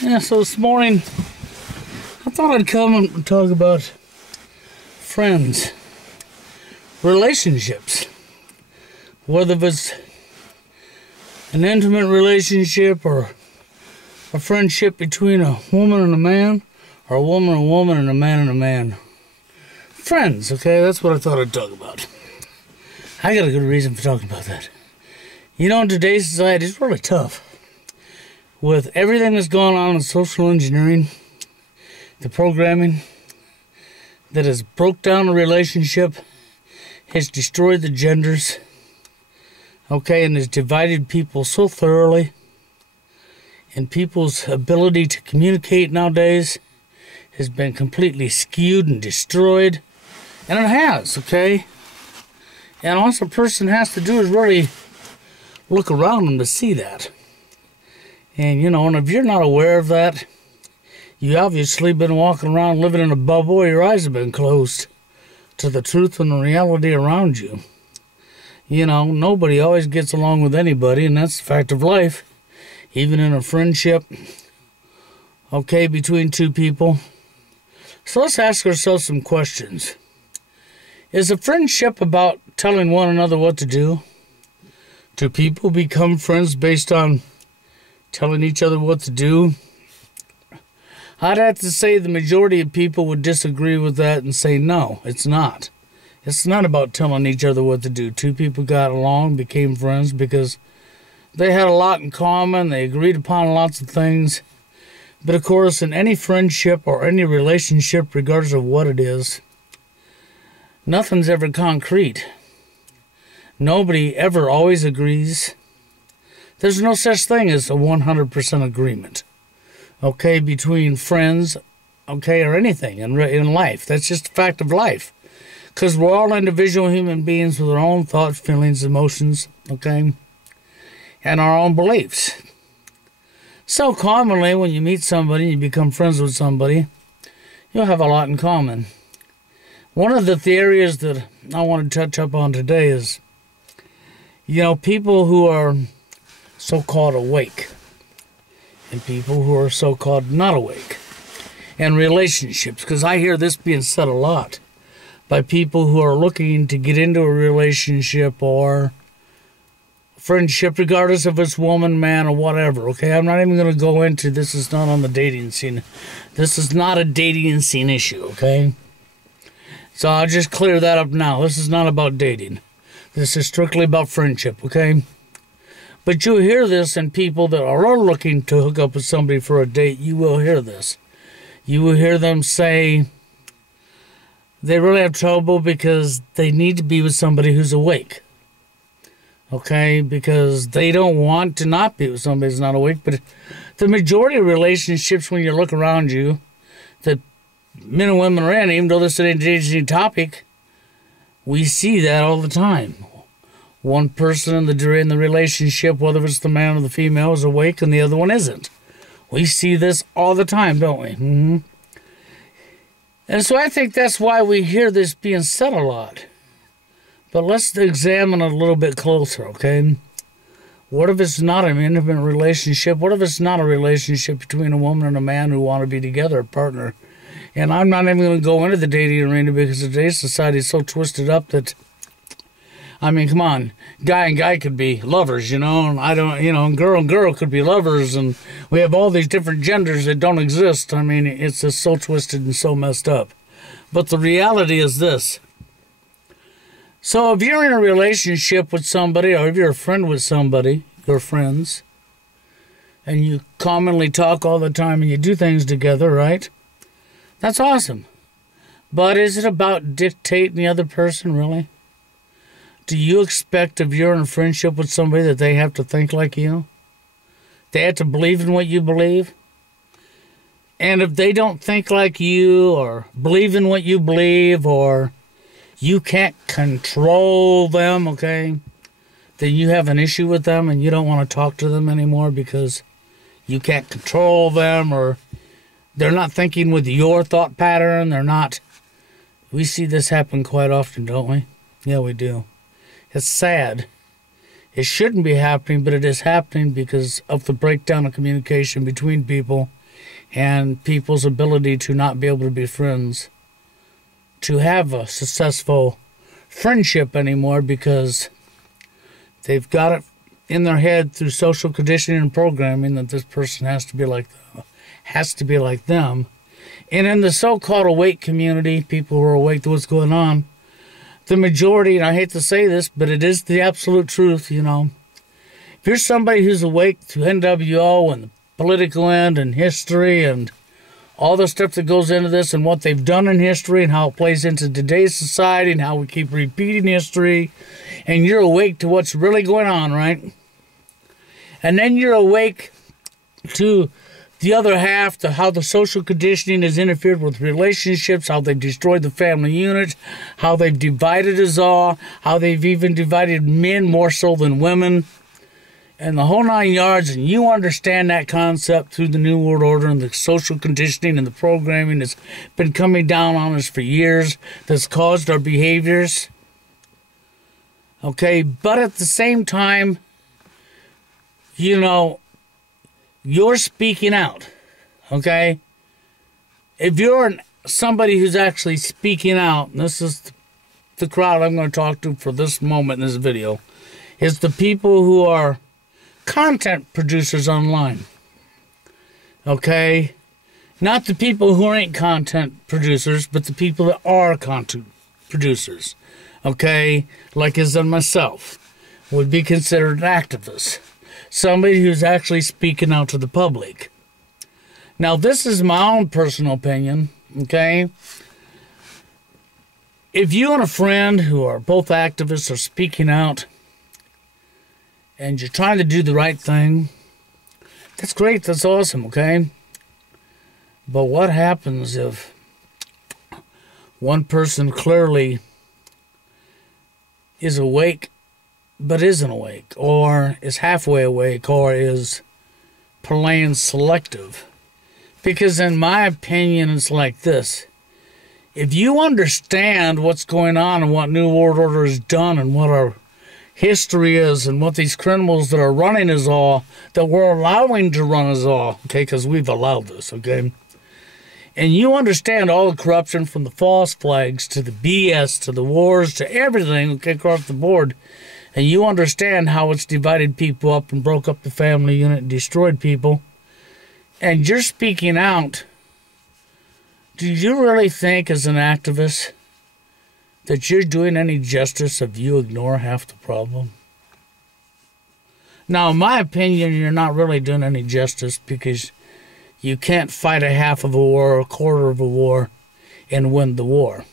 Yeah, so this morning I thought I'd come and talk about friends, relationships, whether it's an intimate relationship or a friendship between a woman and a man, or a woman and a woman and a man and a man. Friends, okay, that's what I thought I'd talk about. I got a good reason for talking about that. You know, in today's society, it's really tough. With everything that's going on in social engineering, the programming that has broke down a relationship, has destroyed the genders, okay, and has divided people so thoroughly, and people's ability to communicate nowadays has been completely skewed and destroyed, and it has, okay? And all a person has to do is really look around them to see that. And, you know, and if you're not aware of that, you obviously been walking around living in a bubble or your eyes have been closed to the truth and the reality around you. You know, nobody always gets along with anybody, and that's the fact of life. Even in a friendship, okay, between two people. So let's ask ourselves some questions. Is a friendship about telling one another what to do? Do people become friends based on telling each other what to do? I'd have to say the majority of people would disagree with that and say no, it's not. It's not about telling each other what to do. Two people got along, became friends because they had a lot in common, they agreed upon lots of things. But of course, in any friendship or any relationship, regardless of what it is, nothing's ever concrete. Nobody ever always agrees. There's no such thing as a 100% agreement, okay, between friends, okay, or anything in life. That's just a fact of life. Because we're all individual human beings with our own thoughts, feelings, emotions, okay, and our own beliefs. So commonly, when you meet somebody, you become friends with somebody, you'll have a lot in common. One of the areas that I want to touch up on today is, you know, people who are so-called awake and people who are so-called not awake, and relationships, because I hear this being said a lot by people who are looking to get into a relationship or friendship, regardless if it's woman, man, or whatever, okay? I'm not even going to go into this. Is not on the dating scene. This is not a dating scene issue, okay? So I'll just clear that up now. This is not about dating. This is strictly about friendship, okay? But you'll hear this in people that are looking to hook up with somebody for a date. You will hear this. You will hear them say they really have trouble because they need to be with somebody who's awake. Okay? Because they don't want to not be with somebody who's not awake. But the majority of relationships, when you look around you, that men and women are in, even though this ain't an dating topic, we see that all the time. One person in the relationship, whether it's the man or the female, is awake and the other one isn't. We see this all the time, don't we? Mm-hmm. And so I think that's why we hear this being said a lot. But let's examine it a little bit closer, okay? What if it's not an intimate relationship? What if it's not a relationship between a woman and a man who want to be together, a partner? And I'm not even going to go into the dating arena because today's society is so twisted up that, I mean, come on, guy and guy could be lovers, you know, and and girl and girl could be lovers, and we have all these different genders that don't exist. I mean, it's just so twisted and so messed up. But the reality is this. So if you're in a relationship with somebody, or if you're a friend with somebody, your friends, and you commonly talk all the time and you do things together, right? That's awesome. But is it about dictating the other person, really? Do you expect if you're in a friendship with somebody that they have to think like you? They have to believe in what you believe? And if they don't think like you or believe in what you believe or you can't control them, okay, then you have an issue with them and you don't want to talk to them anymore because you can't control them or they're not thinking with your thought pattern. They're not. We see this happen quite often, don't we? Yeah, we do. It's sad. It shouldn't be happening, but it is happening because of the breakdown of communication between people and people's ability to not be able to be friends, to have a successful friendship anymore, because they've got it in their head through social conditioning and programming that this person has to be like them. And in the so-called awake community, people who are awake to what's going on, the majority, and I hate to say this, but it is the absolute truth, you know. If you're somebody who's awake to NWO and the political end and history and all the stuff that goes into this and what they've done in history and how it plays into today's society and how we keep repeating history, and you're awake to what's really going on, right? And then you're awake to the other half, to how the social conditioning has interfered with relationships, how they've destroyed the family unit, how they've divided us all, how they've even divided men more so than women, and the whole 9 yards. And you understand that concept through the New World Order and the social conditioning and the programming that's been coming down on us for years, that's caused our behaviors. Okay, but at the same time, you know, you're speaking out, okay? If you're somebody who's actually speaking out, and this is the crowd I'm going to talk to for this moment in this video, is the people who are content producers online, okay? Not the people who ain't content producers, but the people that are content producers, okay? Like as in myself, would be considered an activist. Somebody who's actually speaking out to the public. Now, this is my own personal opinion, okay? If you and a friend who are both activists are speaking out and you're trying to do the right thing, that's great, that's awesome, okay? But what happens if one person clearly is awake but isn't awake, or is halfway awake, or is playing selective? Because in my opinion, it's like this. If you understand what's going on and what New World Order has done and what our history is and what these criminals that are running us all, that we're allowing to run us all, okay, because we've allowed this, okay? And you understand all the corruption from the false flags to the BS to the wars to everything, okay, across the board, and you understand how it's divided people up and broke up the family unit and destroyed people, and you're speaking out, do you really think as an activist that you're doing any justice if you ignore half the problem? Now, in my opinion, you're not really doing any justice, because you can't fight a half of a war or a quarter of a war and win the war.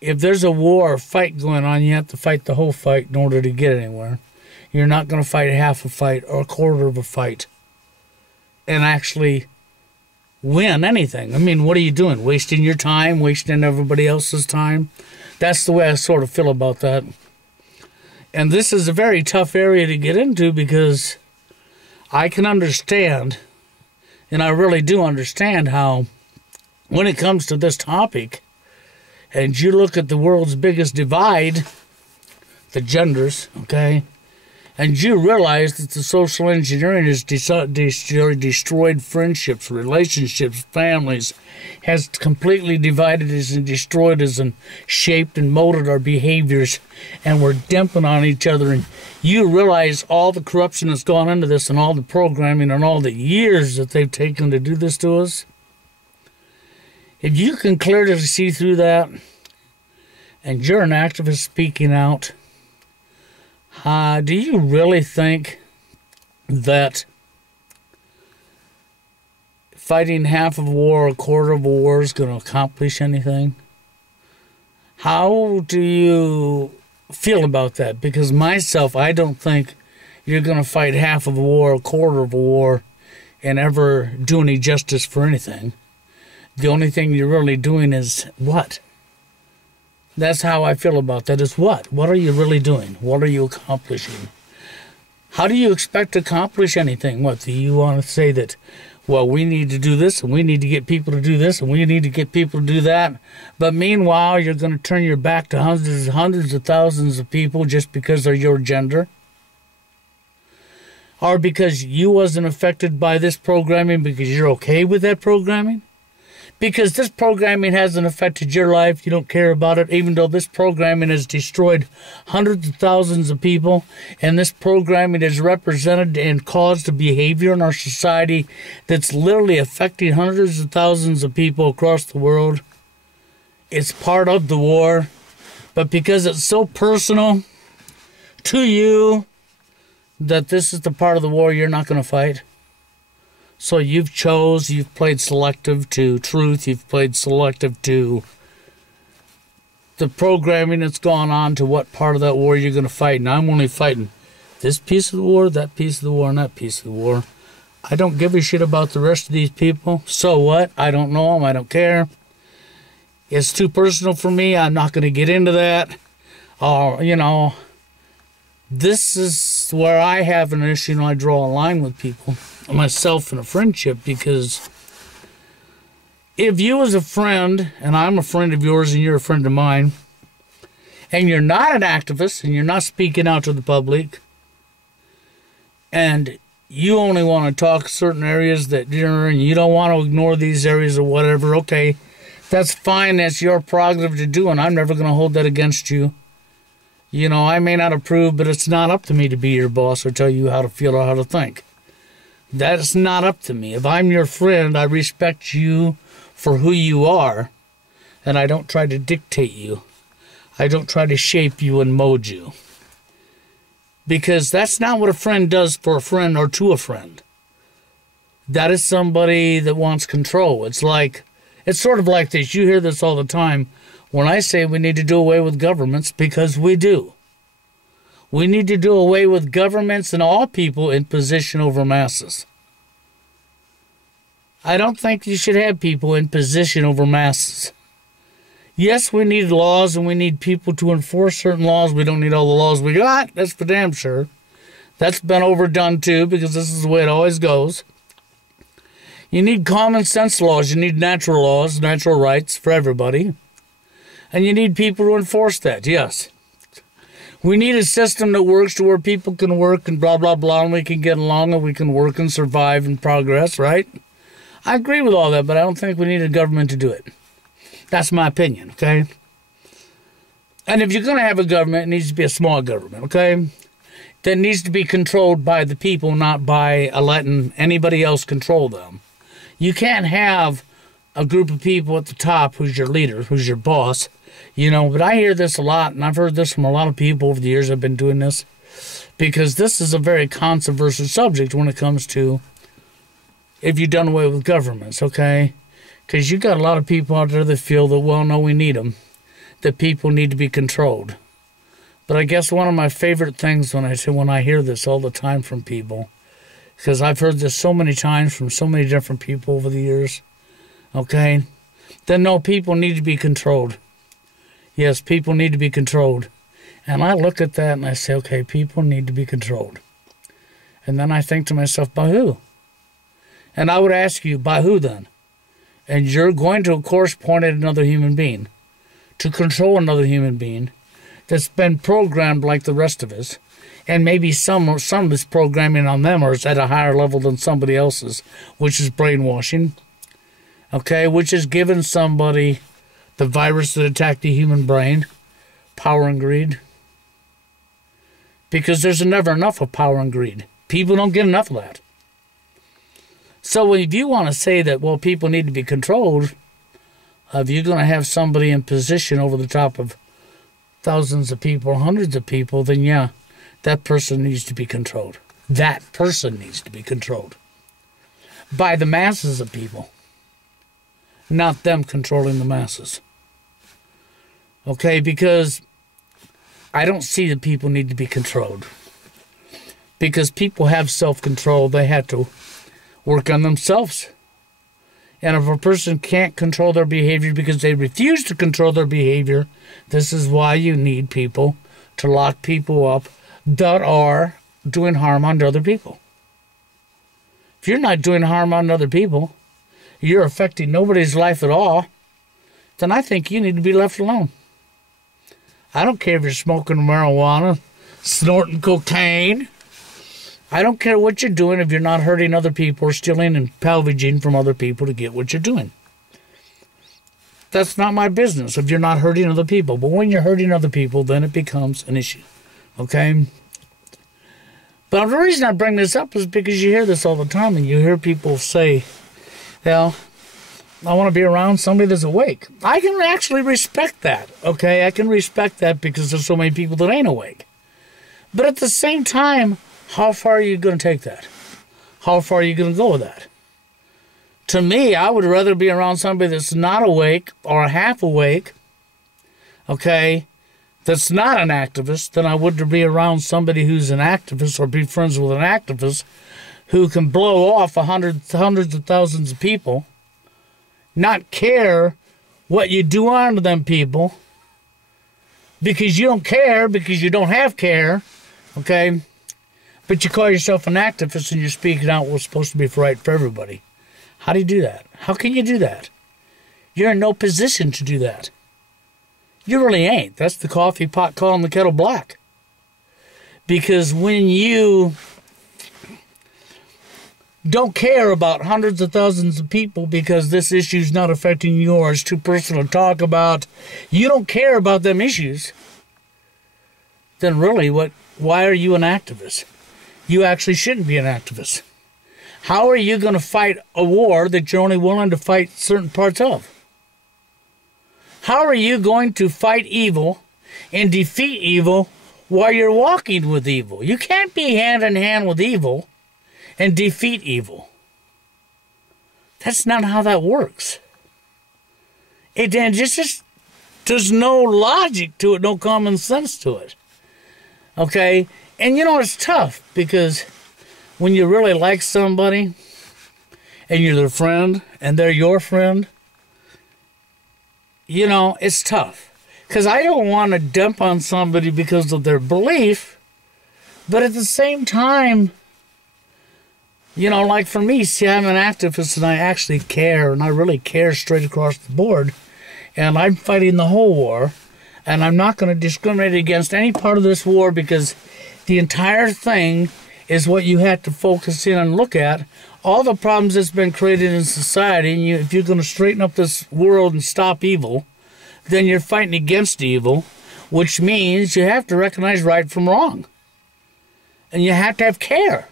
If there's a war or fight going on, you have to fight the whole fight in order to get anywhere. You're not going to fight half a fight or a quarter of a fight and actually win anything. I mean, what are you doing? Wasting your time? Wasting everybody else's time? That's the way I sort of feel about that. And this is a very tough area to get into, because I can understand, and I really do understand, how when it comes to this topic, and you look at the world's biggest divide, the genders, okay, and you realize that the social engineering has destroyed friendships, relationships, families, has completely divided us and destroyed us and shaped and molded our behaviors, and we're dumping on each other, and you realize all the corruption that's gone into this and all the programming and all the years that they've taken to do this to us. If you can clearly see through that, and you're an activist speaking out, do you really think that fighting half of a war or a quarter of a war is going to accomplish anything? How do you feel about that? Because myself, I don't think you're going to fight half of a war or a quarter of a war and ever do any justice for anything. The only thing you're really doing is what? That's how I feel about that, is what? What are you really doing? What are you accomplishing? How do you expect to accomplish anything? What, do you want to say that, well, we need to do this, and we need to get people to do this, and we need to get people to do that, but meanwhile, you're going to turn your back to hundreds of thousands of people just because they're your gender? Or because you wasn't affected by this programming because you're okay with that programming? Because this programming hasn't affected your life, you don't care about it, even though this programming has destroyed hundreds of thousands of people, and this programming has represented and caused a behavior in our society that's literally affecting hundreds of thousands of people across the world. It's part of the war, but because it's so personal to you, that this is the part of the war you're not going to fight. So you've played selective to truth, you've played selective to the programming that's gone on to what part of that war you're going to fight. And I'm only fighting this piece of the war, that piece of the war, and that piece of the war. I don't give a shit about the rest of these people. So what? I don't know them, I don't care. It's too personal for me, I'm not going to get into that. This is where I have an issue and I draw a line with people, myself in a friendship, because if you as a friend, and I'm a friend of yours and you're a friend of mine, and you're not an activist and you're not speaking out to the public, and you only want to talk certain areas that you're in, you don't want to ignore these areas or whatever, okay, that's fine, that's your prerogative to do, and I'm never going to hold that against you. I may not approve, but it's not up to me to be your boss or tell you how to feel or how to think. That's not up to me. If I'm your friend, I respect you for who you are, and I don't try to dictate you. I don't try to shape you and mold you. Because that's not what a friend does for a friend or to a friend. That is somebody that wants control. It's sort of like this. You hear this all the time. When I say we need to do away with governments, because we do. We need to do away with governments and all people in position over masses. I don't think you should have people in position over masses. Yes, we need laws and we need people to enforce certain laws. We don't need all the laws we got. That's for damn sure. That's been overdone too, because this is the way it always goes. You need common sense laws. You need natural laws, natural rights for everybody. And you need people to enforce that, yes. We need a system that works to where people can work and blah, blah, blah, and we can get along and we can work and survive and progress, right? I agree with all that, but I don't think we need a government to do it. That's my opinion, okay? And if you're going to have a government, it needs to be a small government, okay? That needs to be controlled by the people, not by letting anybody else control them. You can't have a group of people at the top who's your leader, who's your boss, but I hear this a lot, and I've heard this from a lot of people over the years I've been doing this, because this is a very controversial subject when it comes to if you've done away with governments, okay? Because you got a lot of people out there that feel that, well, no, we need them, that people need to be controlled. But I guess one of my favorite things when I hear this all the time from people, because I've heard this so many times from so many different people over the years, okay, then no, people need to be controlled. Yes, people need to be controlled. And I look at that and I say, okay, people need to be controlled. And then I think to myself, by who? And I would ask you, by who then? And you're going to, of course, point at another human being. To control another human being that's been programmed like the rest of us. And maybe some of this programming on them is at a higher level than somebody else's, which is brainwashing. Okay, which is giving somebody the virus that attacked the human brain, power and greed. Because there's never enough of power and greed. People don't get enough of that. So if you want to say that, well, people need to be controlled, if you're going to have somebody in position over the top of thousands of people, hundreds of people, then yeah, that person needs to be controlled. That person needs to be controlled by the masses of people, not them controlling the masses. Okay, because I don't see that people need to be controlled. Because people have self-control, they have to work on themselves. And if a person can't control their behavior because they refuse to control their behavior, this is why you need people to lock people up that are doing harm on other people. If you're not doing harm on other people, you're affecting nobody's life at all, then I think you need to be left alone. I don't care if you're smoking marijuana, snorting cocaine, I don't care what you're doing if you're not hurting other people or stealing and salvaging from other people to get what you're doing. That's not my business if you're not hurting other people. But when you're hurting other people, then it becomes an issue. Okay? But the reason I bring this up is because you hear this all the time, and you hear people say, well, I want to be around somebody that's awake. I can actually respect that, okay? I can respect that because there's so many people that ain't awake. But at the same time, how far are you going to take that? How far are you going to go with that? To me, I would rather be around somebody that's not awake or half awake, okay, that's not an activist, than I would to be around somebody who's an activist or be friends with an activist who can blow off hundreds of thousands of people, not care what you do unto them people, because you don't care, because you don't have care, okay? But you call yourself an activist and you're speaking out what's supposed to be right for everybody. How do you do that? How can you do that? You're in no position to do that. You really ain't. That's the coffee pot calling the kettle black. Because when you don't care about hundreds of thousands of people because this issue's not affecting you or it's too personal to talk about, you don't care about them issues, then really, why are you an activist? You actually shouldn't be an activist. How are you going to fight a war that you're only willing to fight certain parts of? How are you going to fight evil and defeat evil while you're walking with evil? You can't be hand in hand with evil and defeat evil. That's not how that works. It just there's no logic to it, no common sense to it. Okay? And you know, it's tough because when you really like somebody and you're their friend and they're your friend, you know, it's tough. Because I don't want to dump on somebody because of their belief, but at the same time, you know, like for me, see, I'm an activist and I actually care, and I really care straight across the board, and I'm fighting the whole war, and I'm not going to discriminate against any part of this war because the entire thing is what you have to focus in and look at. All the problems that's been created in society, and if you're going to straighten up this world and stop evil, then you're fighting against evil, which means you have to recognize right from wrong. And you have to have care.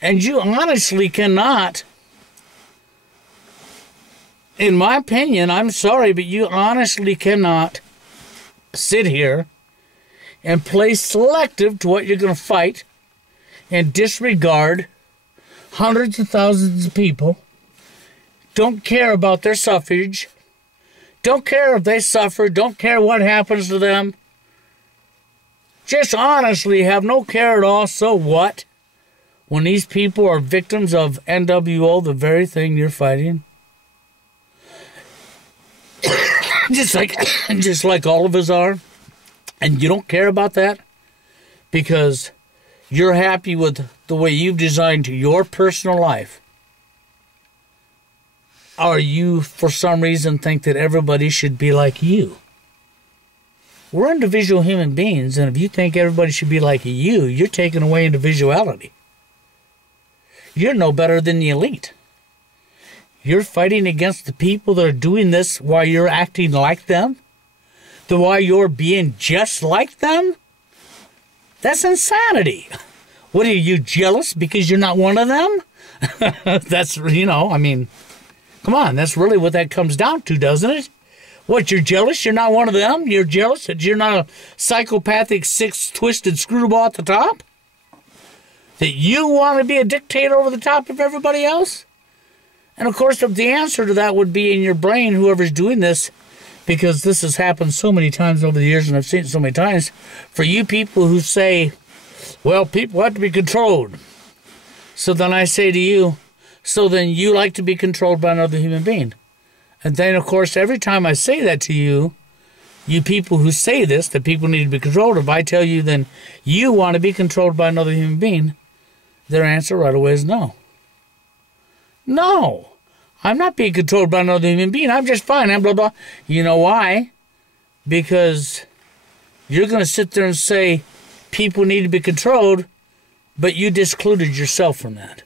And you honestly cannot, in my opinion, I'm sorry, but you honestly cannot sit here and play selective to what you're going to fight and disregard hundreds of thousands of people, don't care about their suffrage, don't care if they suffer, don't care what happens to them, just honestly have no care at all. So what? When these people are victims of NWO, the very thing you're fighting, just like all of us are, and you don't care about that because you're happy with the way you've designed your personal life, or you, for some reason, think that everybody should be like you. We're individual human beings, and if you think everybody should be like you, you're taking away individuality. You're no better than the elite. You're fighting against the people that are doing this while you're acting like them, while you're being just like them. That's insanity. What are you, jealous because you're not one of them? That's, you know, I mean, come on, that's really what that comes down to, doesn't it? What, you're jealous you're not one of them? You're jealous that you're not a psychopathic, sick, twisted screwball at the top? That you want to be a dictator over the top of everybody else? And of course, the answer to that would be in your brain, whoever's doing this, because this has happened so many times over the years, and I've seen it so many times, for you people who say, well, people have to be controlled. So then I say to you, so then you like to be controlled by another human being. And then, of course, every time I say that to you, you people who say this, that people need to be controlled, if I tell you then you want to be controlled by another human being, their answer right away is no. No, I'm not being controlled by another human being. I'm just fine. I'm blah, blah. You know why? Because you're going to sit there and say people need to be controlled, but you discluded yourself from that.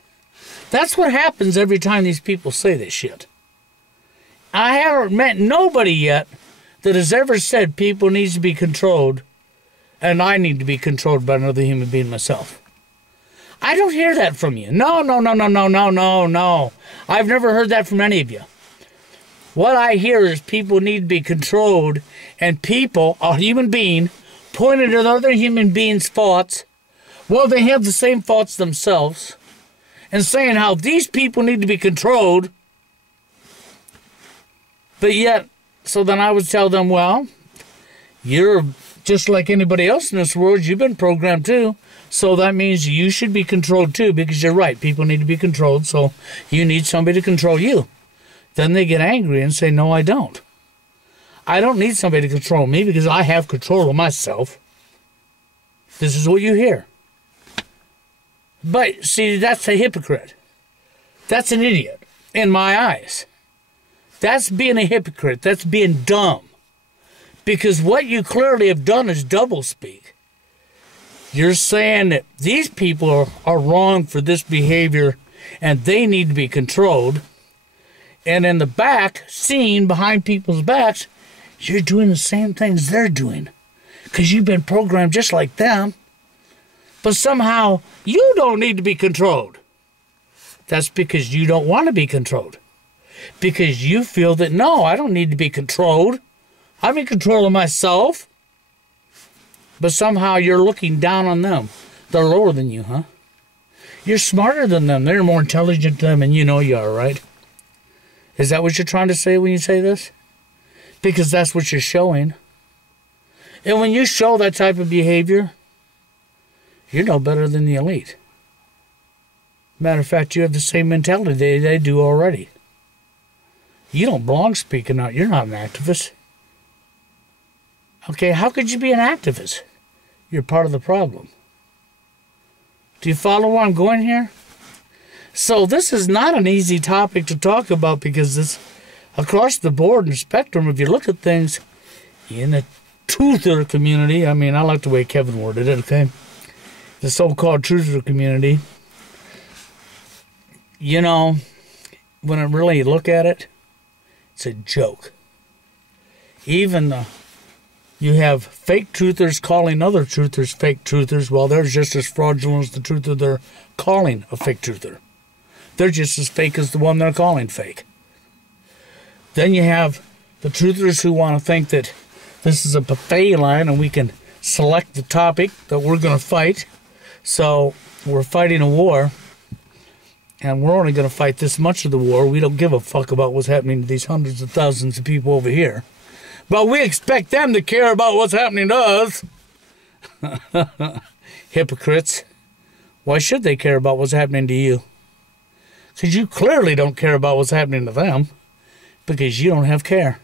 That's what happens every time these people say this shit. I haven't met nobody yet that has ever said people needs to be controlled and I need to be controlled by another human being myself. I don't hear that from you. No. I've never heard that from any of you. What I hear is people need to be controlled, and people, a human being, pointing at another human being's faults while they have the same faults themselves, and saying how these people need to be controlled. But yet, so then I would tell them, well, you're just like anybody else in this world. You've been programmed too. So that means you should be controlled too, because you're right. People need to be controlled, so you need somebody to control you. Then they get angry and say, no, I don't. I don't need somebody to control me because I have control of myself. This is what you hear. But, see, that's a hypocrite. That's an idiot in my eyes. That's being a hypocrite. That's being dumb. Because what you clearly have done is doublespeak. You're saying that these people are wrong for this behavior and they need to be controlled. And in the back, seen behind people's backs, you're doing the same things they're doing. Because you've been programmed just like them. But somehow, you don't need to be controlled. That's because you don't want to be controlled. Because you feel that, no, I don't need to be controlled. I'm in control of myself. But somehow you're looking down on them. They're lower than you, huh? You're smarter than them. They're more intelligent than them, and you know you are, right? Is that what you're trying to say when you say this? Because that's what you're showing. And when you show that type of behavior, you're no better than the elite. Matter of fact, you have the same mentality they do already. You don't belong speaking out. You're not an activist. Okay, how could you be an activist? You're part of the problem. Do you follow where I'm going here? So this is not an easy topic to talk about because this, across the board and spectrum, if you look at things in the truther community, I mean, I like the way Kevin worded it, okay? The so-called truther community, you know, when I really look at it, it's a joke. Even you have fake truthers calling other truthers fake truthers, while they're just as fraudulent as the truther they're calling a fake truther. They're just as fake as the one they're calling fake. Then you have the truthers who want to think that this is a buffet line and we can select the topic that we're going to fight. So we're fighting a war, and we're only going to fight this much of the war. We don't give a fuck about what's happening to these hundreds of thousands of people over here. But we expect them to care about what's happening to us. Hypocrites. Why should they care about what's happening to you? Because you clearly don't care about what's happening to them. Because you don't have care.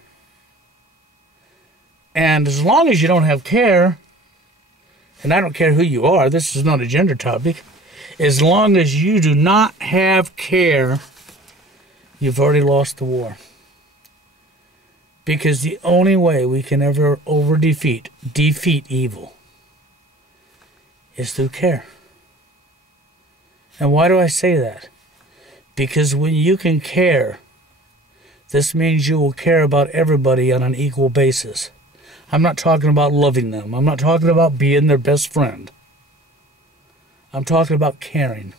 And as long as you don't have care, and I don't care who you are, this is not a gender topic, as long as you do not have care, you've already lost the war. Because the only way we can ever defeat evil is through care. And why do I say that? Because when you can care, this means you will care about everybody on an equal basis. I'm not talking about loving them. I'm not talking about being their best friend. I'm talking about caring.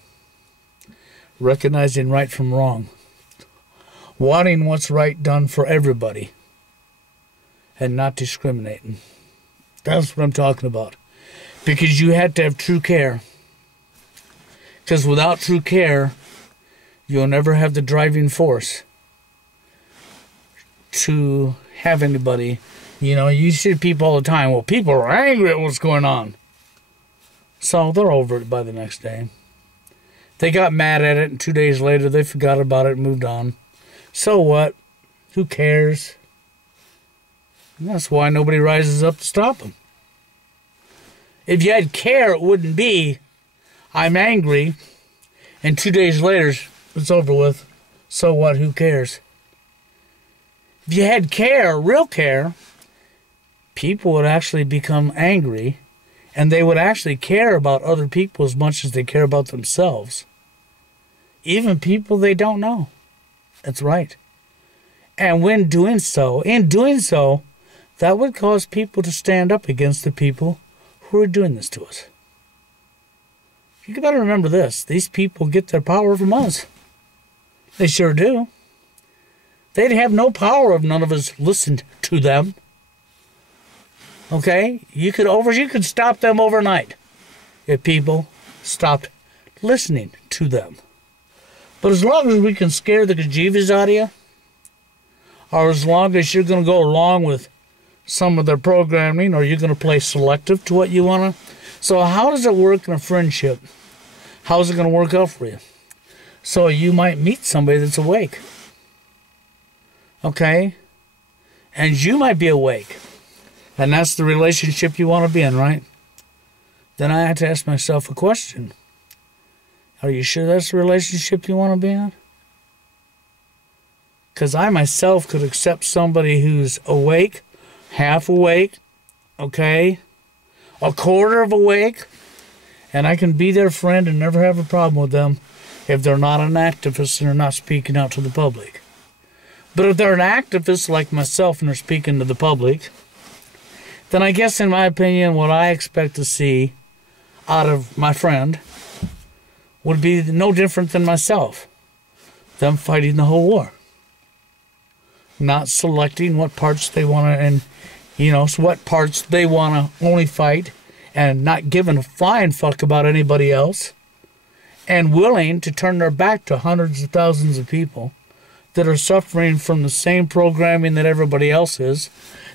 Recognizing right from wrong. Wanting what's right done for everybody. And not discriminating. That's what I'm talking about. Because you have to have true care. Because without true care, you'll never have the driving force to have anybody. You know, you see people all the time, well, people are angry at what's going on. So they're over it by the next day. They got mad at it, and 2 days later they forgot about it and moved on. So what? Who cares? And that's why nobody rises up to stop them. If you had care, it wouldn't be, I'm angry, and 2 days later, it's over with. So what? Who cares? If you had care, real care, people would actually become angry And they would actually care about other people as much as they care about themselves. Even people they don't know. That's right. And in doing so, that would cause people to stand up against the people who are doing this to us. You better remember this. These people get their power from us. They sure do. They'd have no power if none of us listened to them. Okay? You could stop them overnight if people stopped listening to them. But as long as we can scare the bejeebies out of you, or as long as you're going to go along with some of their programming, or you're going to play selective to what you want to. So how does it work in a friendship? How's it going to work out for you? So you might meet somebody that's awake. Okay? And you might be awake. And that's the relationship you want to be in, right? Then I have to ask myself a question. Are you sure that's the relationship you want to be in? Because I myself could accept somebody who's awake, half awake, okay, a quarter of awake, and I can be their friend and never have a problem with them if they're not an activist and they're not speaking out to the public. But if they're an activist like myself and they're speaking to the public, then I guess, in my opinion, what I expect to see out of my friend would be no different than myself. Them fighting the whole war. Not selecting what parts they want to, and, so what parts they want to only fight, and not giving a flying fuck about anybody else, and willing to turn their back to hundreds of thousands of people that are suffering from the same programming that everybody else is,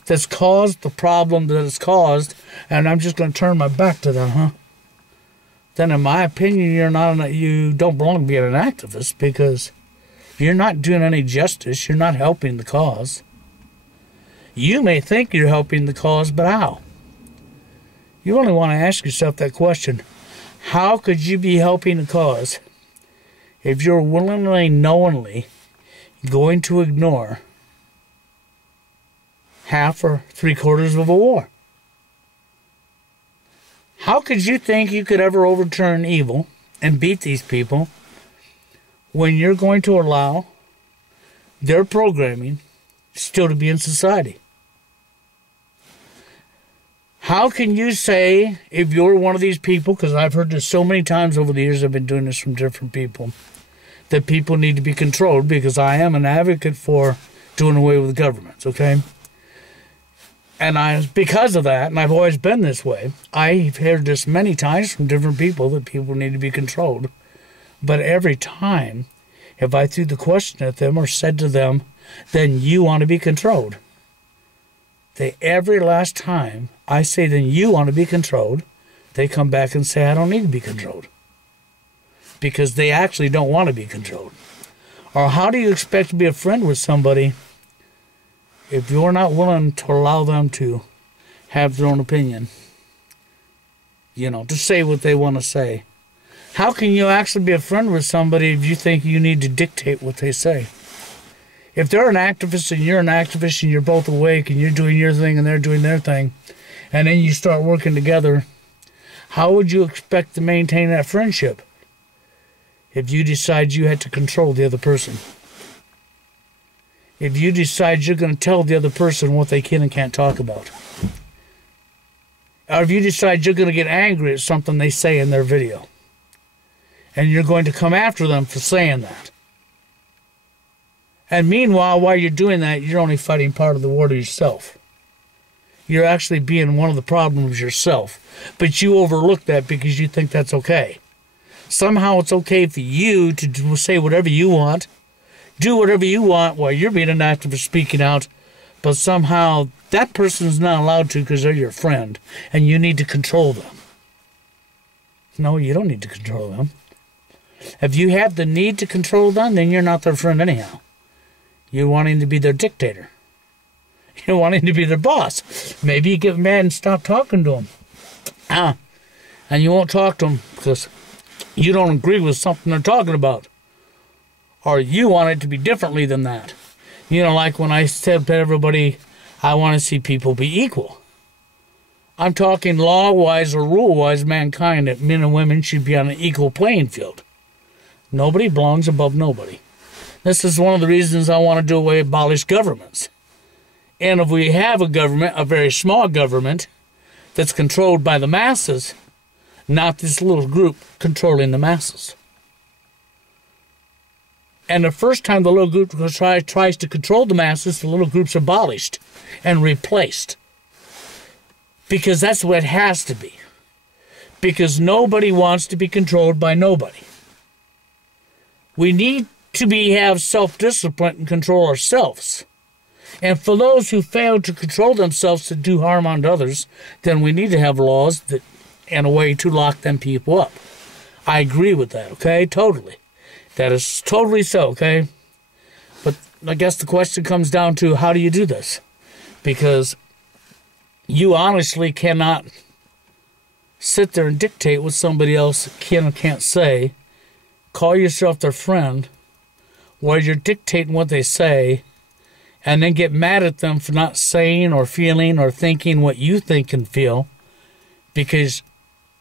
that's caused the problem that it's caused, and I'm just going to turn my back to them, huh? Then in my opinion, you don't belong to being an activist, because you're not doing any justice. You're not helping the cause. You may think you're helping the cause, but how? You only want to ask yourself that question. How could you be helping the cause if you're willingly, knowingly going to ignore half or three-quarters of a war? How could you think you could ever overturn evil and beat these people when you're going to allow their programming still to be in society? How can you say, if you're one of these people, because I've heard this so many times over the years, I've been doing this from different people, that people need to be controlled, because I am an advocate for doing away with governments, okay? And because of that, and I've always been this way, I've heard this many times from different people that people need to be controlled. But every time, if I threw the question at them or said to them, then you want to be controlled. Every last time I say, then you want to be controlled, they come back and say, I don't need to be controlled. Because they actually don't want to be controlled. Or how do you expect to be a friend with somebody if you're not willing to allow them to have their own opinion? To say what they want to say. How can you actually be a friend with somebody if you think you need to dictate what they say? If they're an activist and you're an activist and you're both awake and you're doing your thing and they're doing their thing, and then you start working together, how would you expect to maintain that friendship if you decide you had to control the other person? If you decide you're going to tell the other person what they can and can't talk about? Or if you decide you're going to get angry at something they say in their video, and you're going to come after them for saying that. And meanwhile, while you're doing that, you're only fighting part of the war to yourself. You're actually being one of the problems yourself. But you overlook that because you think that's okay. Somehow it's okay for you to say whatever you want, do whatever you want while you're being an activist speaking out, but somehow that person's not allowed to because they're your friend, and you need to control them. No, you don't need to control them. If you have the need to control them, then you're not their friend anyhow. You're wanting to be their dictator. You're wanting to be their boss. Maybe you get mad and stop talking to them. And you won't talk to them because you don't agree with something they're talking about. Or you want it to be differently than that. Like when I said to everybody, I want to see people be equal. I'm talking law-wise or rule-wise, mankind, that men and women should be on an equal playing field. Nobody belongs above nobody. This is one of the reasons I want to do away with abolish governments. And if we have a government, a very small government, that's controlled by the masses, not this little group controlling the masses. And the first time the little group tries to control the masses, the little group's abolished and replaced. Because that's what it has to be. Because nobody wants to be controlled by nobody. We need to have self-discipline and control ourselves. And for those who fail to control themselves to do harm unto others, then we need to have laws that, and a way to lock them people up. I agree with that, okay? Totally. That is totally so, okay? But I guess the question comes down to, how do you do this? Because you honestly cannot sit there and dictate what somebody else can or can't say, call yourself their friend, while you're dictating what they say, and then get mad at them for not saying or feeling or thinking what you think and feel, because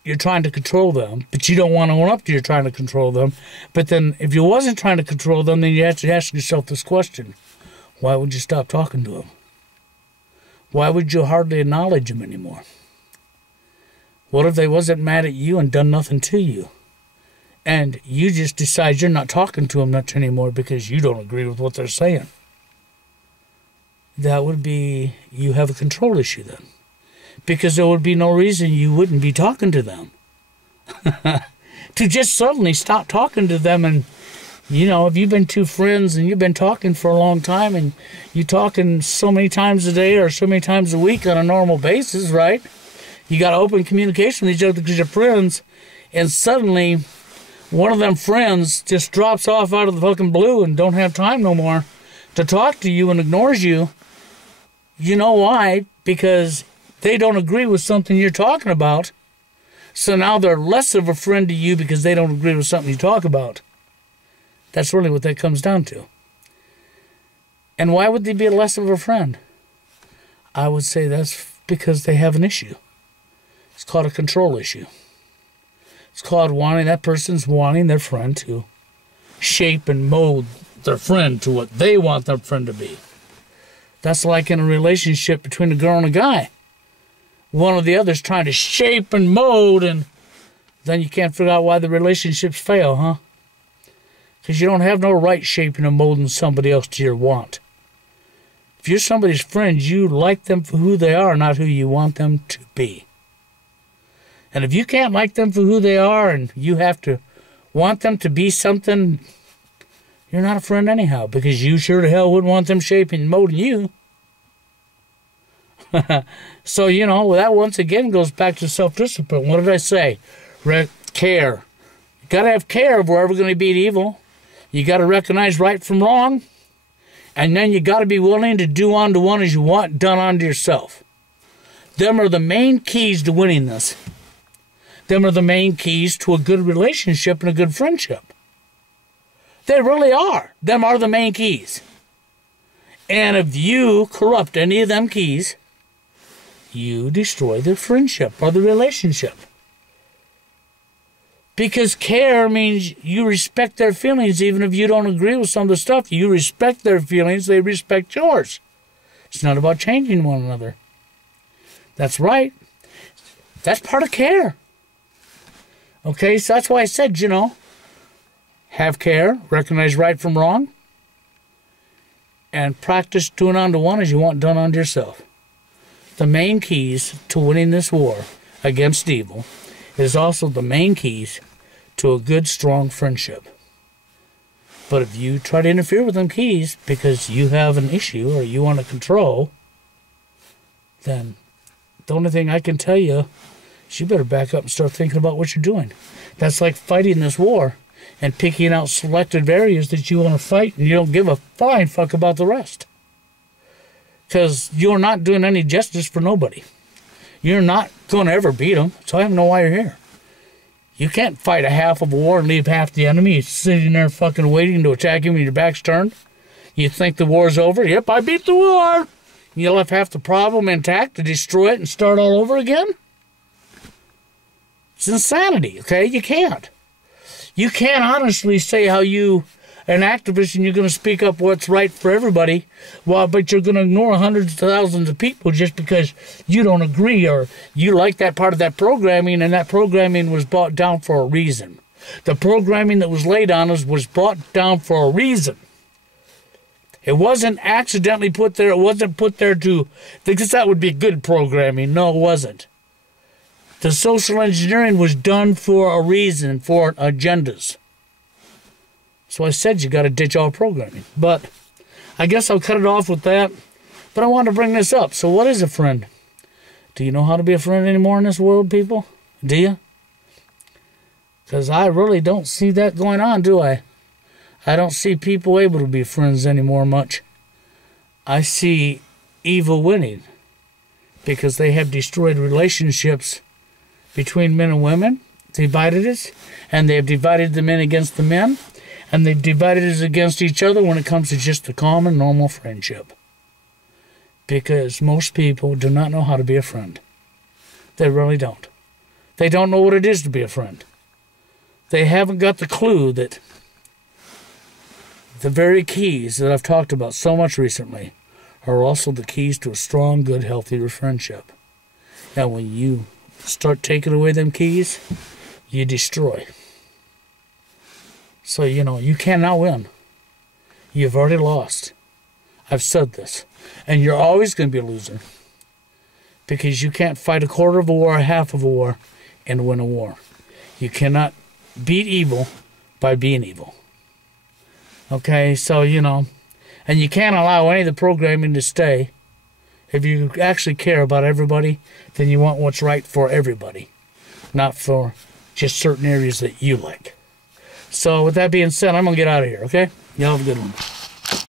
you're trying to control them, but you don't want to own up to you're trying to control them. But then if you wasn't trying to control them, then you have to ask yourself this question: why would you stop talking to them? Why would you hardly acknowledge them anymore? What if they wasn't mad at you and done nothing to you? And you just decide you're not talking to them much anymore because you don't agree with what they're saying. That would be, you have a control issue then. Because there would be no reason you wouldn't be talking to them. To just suddenly stop talking to them, and, you know, if you've been two friends and you've been talking for a long time and you're talking so many times a day or so many times a week on a normal basis, right? You got open communication with each other because you're friends, and suddenly one of them friends just drops off out of the fucking blue and don't have time no more to talk to you and ignores you. You know why? Because they don't agree with something you're talking about. So now they're less of a friend to you because they don't agree with something you talk about. That's really what that comes down to. And why would they be less of a friend? I would say that's because they have an issue. It's called a control issue. It's called that person's wanting their friend to shape and mold their friend to what they want their friend to be. That's like in a relationship between a girl and a guy. One or the other's trying to shape and mold, and then you can't figure out why the relationships fail, huh? Because you don't have no right shaping and molding somebody else to your want. If you're somebody's friend, you like them for who they are, not who you want them to be. And if you can't like them for who they are and you have to want them to be something, you're not a friend anyhow, because you sure the hell wouldn't want them shaping and molding you. So, you know, that once again goes back to self-discipline. What did I say? Care. You got to have care if we're ever going to beat evil. You got to recognize right from wrong. And then you got to be willing to do unto one as you want done unto yourself. Them are the main keys to winning this. Them are the main keys to a good relationship and a good friendship. They really are. Them are the main keys. And if you corrupt any of them keys, you destroy the friendship or the relationship. Because care means you respect their feelings even if you don't agree with some of the stuff. You respect their feelings, they respect yours. It's not about changing one another. That's right. That's part of care. Okay, so that's why I said, you know, have care, recognize right from wrong, and practice doing unto one as you want done unto yourself. The main keys to winning this war against evil is also the main keys to a good, strong friendship. But if you try to interfere with them keys because you have an issue or you want to control, then the only thing I can tell you is you better back up and start thinking about what you're doing. That's like fighting this war and picking out selected areas that you want to fight, and you don't give a flying fuck about the rest. Because you're not doing any justice for nobody. You're not going to ever beat them, so I don't know why you're here. You can't fight a half of a war and leave half the enemy sitting there fucking waiting to attack you when your back's turned. You think the war's over? Yep, I beat the war. You left half the problem intact to destroy it and start all over again? It's insanity, okay? You can't. You can't honestly say how you, an activist, and you're going to speak up what's right for everybody, but you're going to ignore hundreds of thousands of people just because you don't agree or you like that part of that programming, and that programming was brought down for a reason. The programming that was laid on us was brought down for a reason. It wasn't accidentally put there. It wasn't put there to, because that would be good programming. No, it wasn't. The social engineering was done for a reason, for agendas. So I said you got to ditch all programming. But I guess I'll cut it off with that. But I want to bring this up. So what is a friend? Do you know how to be a friend anymore in this world, people? Do you? Because I really don't see that going on, do I? I don't see people able to be friends anymore much. I see evil winning because they have destroyed relationships between men and women, divided us, and they have divided the men against the men, and they've divided us against each other when it comes to just the common, normal friendship. Because most people do not know how to be a friend. They really don't. They don't know what it is to be a friend. They haven't got the clue that the very keys that I've talked about so much recently are also the keys to a strong, good, healthy friendship. Now, when you start taking away them keys, you destroy. So, you cannot win. You've already lost. I've said this. And you're always going to be a loser. Because you can't fight a quarter of a war, a half of a war, and win a war. You cannot beat evil by being evil. Okay, so, and you can't allow any of the programming to stay. If you actually care about everybody, then you want what's right for everybody, not for just certain areas that you like. So with that being said, I'm going to get out of here, okay? Y'all have a good one.